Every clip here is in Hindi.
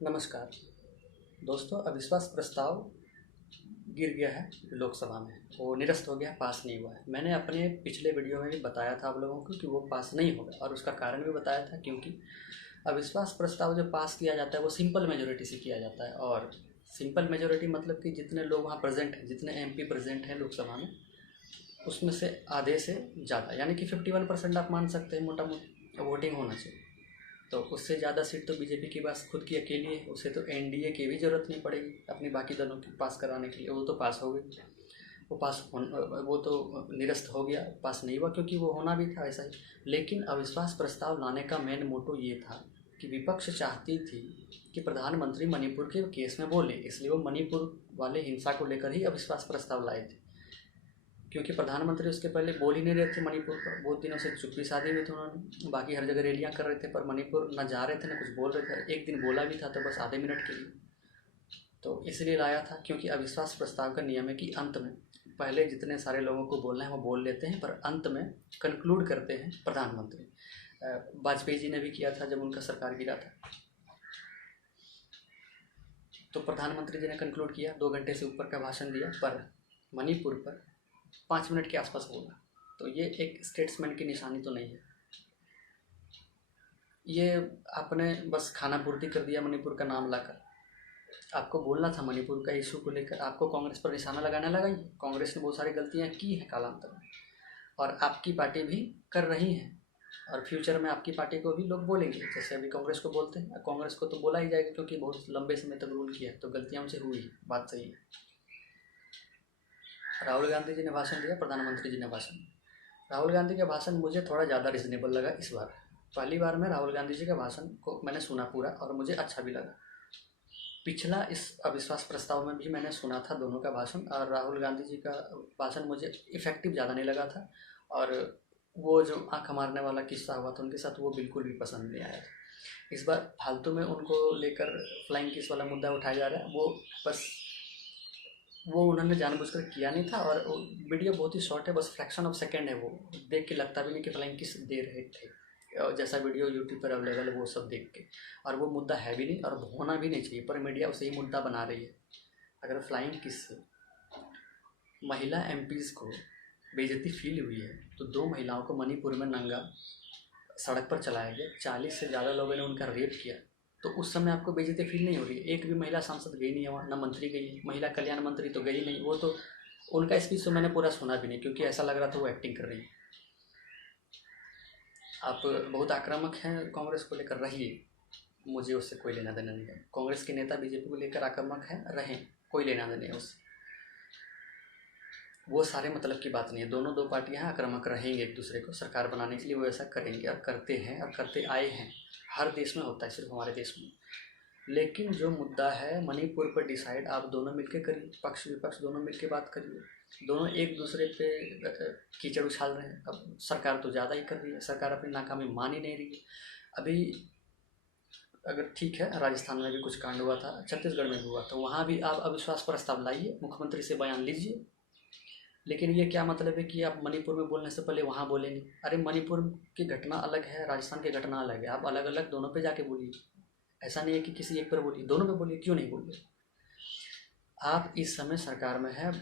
नमस्कार दोस्तों। अविश्वास प्रस्ताव गिर गया है लोकसभा में, वो निरस्त हो गया, पास नहीं हुआ है। मैंने अपने पिछले वीडियो में भी बताया था आप लोगों को कि वो पास नहीं होगा, और उसका कारण भी बताया था क्योंकि अविश्वास प्रस्ताव जो पास किया जाता है वो सिंपल मेजोरिटी से किया जाता है। और सिंपल मेजोरिटी मतलब कि जितने लोग वहाँ प्रेजेंट हैं, जितने एमपी प्रेजेंट हैं लोकसभा में, उसमें से आधे से ज़्यादा, यानी कि 51% आप मान सकते हैं मोटा मोटी वोटिंग होना चाहिए। तो उससे ज़्यादा सीट तो बीजेपी की बस खुद की अकेली है, उसे तो एनडीए की भी ज़रूरत नहीं पड़ेगी अपनी बाकी दलों की पास कराने के लिए। वो तो पास हो गई, वो तो निरस्त हो गया, पास नहीं हुआ क्योंकि वो होना भी था ऐसा ही। लेकिन अविश्वास प्रस्ताव लाने का मेन मोटो ये था कि विपक्ष चाहती थी कि प्रधानमंत्री मणिपुर के केस में बोले, इसलिए वो मणिपुर वाले हिंसा को लेकर ही अविश्वास प्रस्ताव लाए थे। क्योंकि प्रधानमंत्री उसके पहले बोल ही नहीं रहे थे मणिपुर पर, बहुत दिनों से चुप्पी साधी हुई थी उन्होंने, बाकी हर जगह रैलियां कर रहे थे, पर मणिपुर न जा रहे थे न कुछ बोल रहे थे। एक दिन बोला भी था तो बस आधे मिनट के लिए, तो इसलिए लाया था। क्योंकि अविश्वास प्रस्ताव का नियम है कि अंत में पहले जितने सारे लोगों को बोलना है वो बोल लेते हैं, पर अंत में कंक्लूड करते हैं प्रधानमंत्री। वाजपेयी जी ने भी किया था जब उनका सरकार गिरा था, तो प्रधानमंत्री जी ने कंक्लूड किया, 2 घंटे से ऊपर का भाषण दिया, पर मणिपुर पर 5 मिनट के आसपास बोला। तो ये एक स्टेट्समैन की निशानी तो नहीं है। ये आपने बस खाना पूर्ति कर दिया मणिपुर का नाम लाकर। आपको बोलना था मणिपुर का इशू को लेकर, आपको कांग्रेस पर निशाना लगाना लगाइए। कांग्रेस ने बहुत सारी गलतियां की हैं कालांतर में, और आपकी पार्टी भी कर रही है, और फ्यूचर में आपकी पार्टी को भी लोग बोलेंगे जैसे अभी कांग्रेस को बोलते हैं। कांग्रेस को तो बोला ही जाएगा क्योंकि बहुत लंबे समय तक रूल किया है, तो गलतियां उनसे हुई है, बात सही है। राहुल गांधी जी ने भाषण दिया, प्रधानमंत्री जी ने भाषण दिया। राहुल गांधी का भाषण मुझे थोड़ा ज़्यादा रिजनेबल लगा इस बार। पहली बार में राहुल गांधी जी के भाषण को मैंने सुना पूरा, और मुझे अच्छा भी लगा। पिछला इस अविश्वास प्रस्ताव में भी मैंने सुना था दोनों का भाषण, और राहुल गांधी जी का भाषण मुझे इफेक्टिव ज़्यादा नहीं लगा था, और वो जो आंख मारने वाला किस्सा हुआ था उनके साथ, वो बिल्कुल भी पसंद नहीं आया था। इस बार फालतू में उनको लेकर फ्लाइंग किस वाला मुद्दा उठाया जा रहा है, वो बस वो उन्होंने जानबूझकर किया नहीं था। और वीडियो बहुत ही शॉर्ट है, बस फ्रैक्शन ऑफ सेकेंड है, वो देख के लगता भी नहीं कि फ्लाइंग किस दे रहे थे। और जैसा वीडियो यूट्यूब पर अवेलेबल है वो सब देख के, और वो मुद्दा है भी नहीं और होना भी नहीं चाहिए, पर मीडिया उसे ही मुद्दा बना रही है। अगर फ्लाइंग किस से महिला एमपीज़ को बेइज्जती फील हुई है, तो 2 महिलाओं को मणिपुर में नंगा सड़क पर चलाया गया, 40 से ज़्यादा लोगों ने उनका रेप किया, तो उस समय आपको बेइज्जती फील नहीं हो रही है? एक भी महिला सांसद गई नहीं है वहाँ, न मंत्री गई है, महिला कल्याण मंत्री तो गई नहीं। वो तो उनका स्पीच तो मैंने पूरा सुना भी नहीं, क्योंकि ऐसा लग रहा था वो एक्टिंग कर रही है। आप बहुत आक्रामक हैं कांग्रेस को लेकर, रहिए, मुझे उससे कोई लेना देना नहीं है। कांग्रेस के नेता बीजेपी को लेकर आक्रामक हैं, रहें, कोई लेना देना है उससे, वो सारे मतलब की बात नहीं है। दोनों दो पार्टियां आक्रामक रहेंगे एक दूसरे को सरकार बनाने के लिए, वो ऐसा करेंगे और करते हैं और करते आए हैं। हर देश में होता है, सिर्फ हमारे देश में। लेकिन जो मुद्दा है मणिपुर पर डिसाइड आप दोनों मिलकर करिए, पक्ष विपक्ष दोनों मिलकर बात करिए। दोनों एक दूसरे पे कीचड़ उछाल रहे हैं। अब सरकार तो ज़्यादा ही कर रही है, सरकार अपनी नाकामी मान ही नहीं रही है। अभी अगर ठीक है, राजस्थान में भी कुछ कांड हुआ था, छत्तीसगढ़ में भी हुआ, तो वहाँ भी आप अविश्वास प्रस्ताव लाइए, मुख्यमंत्री से बयान लीजिए। लेकिन ये क्या मतलब है कि आप मणिपुर में बोलने से पहले वहाँ बोलेंगे? अरे मणिपुर की घटना अलग है, राजस्थान की घटना अलग है, आप अलग अलग दोनों पे जाके बोलिए। ऐसा नहीं है कि किसी एक पर बोलिए, दोनों पे बोलिए, क्यों नहीं बोलिए? आप इस समय सरकार में है,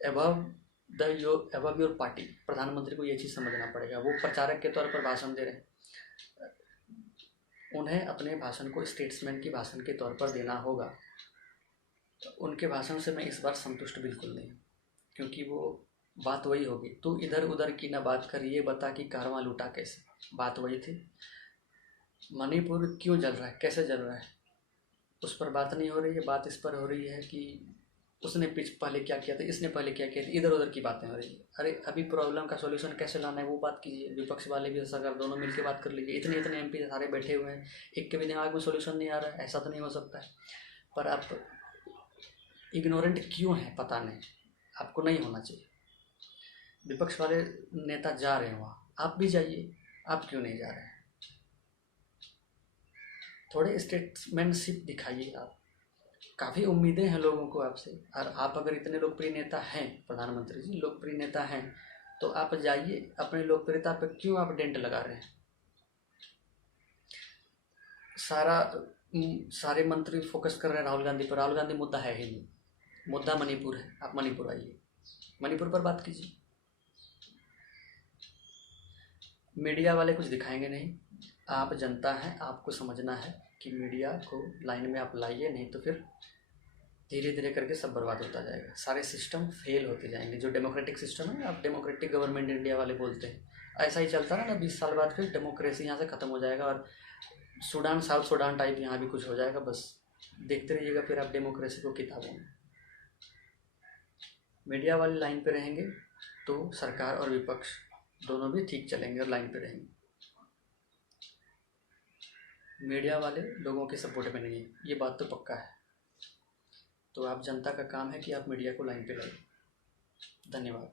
एबव एबव योर पार्टी। प्रधानमंत्री को ये चीज़ समझना पड़ेगा। वो प्रचारक के तौर पर भाषण दे रहे हैं, उन्हें अपने भाषण को स्टेट्समैन की भाषण के तौर पर देना होगा। तो उनके भाषण से मैं इस बार संतुष्ट बिल्कुल नहीं, क्योंकि वो बात वही होगी, तू इधर उधर की ना बात कर, ये बता कि कारवां लूटा कैसे। बात वही थी, मणिपुर क्यों जल रहा है, कैसे जल रहा है, उस पर बात नहीं हो रही है। बात इस पर हो रही है कि उसने पहले क्या किया था, इसने पहले क्या किया था, इधर उधर की बातें हो रही है। अरे अभी प्रॉब्लम का सॉल्यूशन कैसे लाना है वो बात कीजिए। विपक्ष वाले भी, सरकार, दोनों मिलकर बात कर लीजिए। इतने इतने एमपी सारे बैठे हुए हैं, एक के भी दिमाग में सॉल्यूशन नहीं आ रहा है, ऐसा तो नहीं हो सकता है। पर आप इग्नोरेंट क्यों हैं पता नहीं, आपको नहीं होना चाहिए। विपक्ष वाले नेता जा रहे हैं वहाँ, आप भी जाइए, आप क्यों नहीं जा रहे हैं? थोड़े स्टेटमेंटशिप दिखाइए आप। काफ़ी उम्मीदें हैं लोगों को आपसे, और आप अगर इतने लोकप्रिय नेता हैं, प्रधानमंत्री जी लोकप्रिय नेता हैं, तो आप जाइए। अपनी लोकप्रियता पर क्यों आप डेंट लगा रहे हैं? सारे मंत्री फोकस कर रहे हैं राहुल गांधी पर। राहुल गांधी मुद्दा है ही नहीं, मुद्दा मणिपुर है। आप मणिपुर आइए, मणिपुर पर बात कीजिए। मीडिया वाले कुछ दिखाएंगे नहीं। आप जनता हैं, आपको समझना है कि मीडिया को लाइन में आप लाइए, नहीं तो फिर धीरे धीरे करके सब बर्बाद होता जाएगा, सारे सिस्टम फेल होते जाएंगे। जो डेमोक्रेटिक सिस्टम है, आप डेमोक्रेटिक गवर्नमेंट इंडिया वाले बोलते हैं, ऐसा ही चलता है ना 20 साल बाद फिर डेमोक्रेसी यहाँ से ख़त्म हो जाएगा और सूडान, साउथ सूडान टाइप यहाँ भी कुछ हो जाएगा। बस देखते रहिएगा फिर आप डेमोक्रेसी को किताबों में। मीडिया वाले लाइन पे रहेंगे तो सरकार और विपक्ष दोनों भी ठीक चलेंगे और लाइन पे रहेंगे। मीडिया वाले लोगों के सपोर्ट में नहीं है, ये बात तो पक्का है। तो आप जनता का काम है कि आप मीडिया को लाइन पे लाइए। धन्यवाद।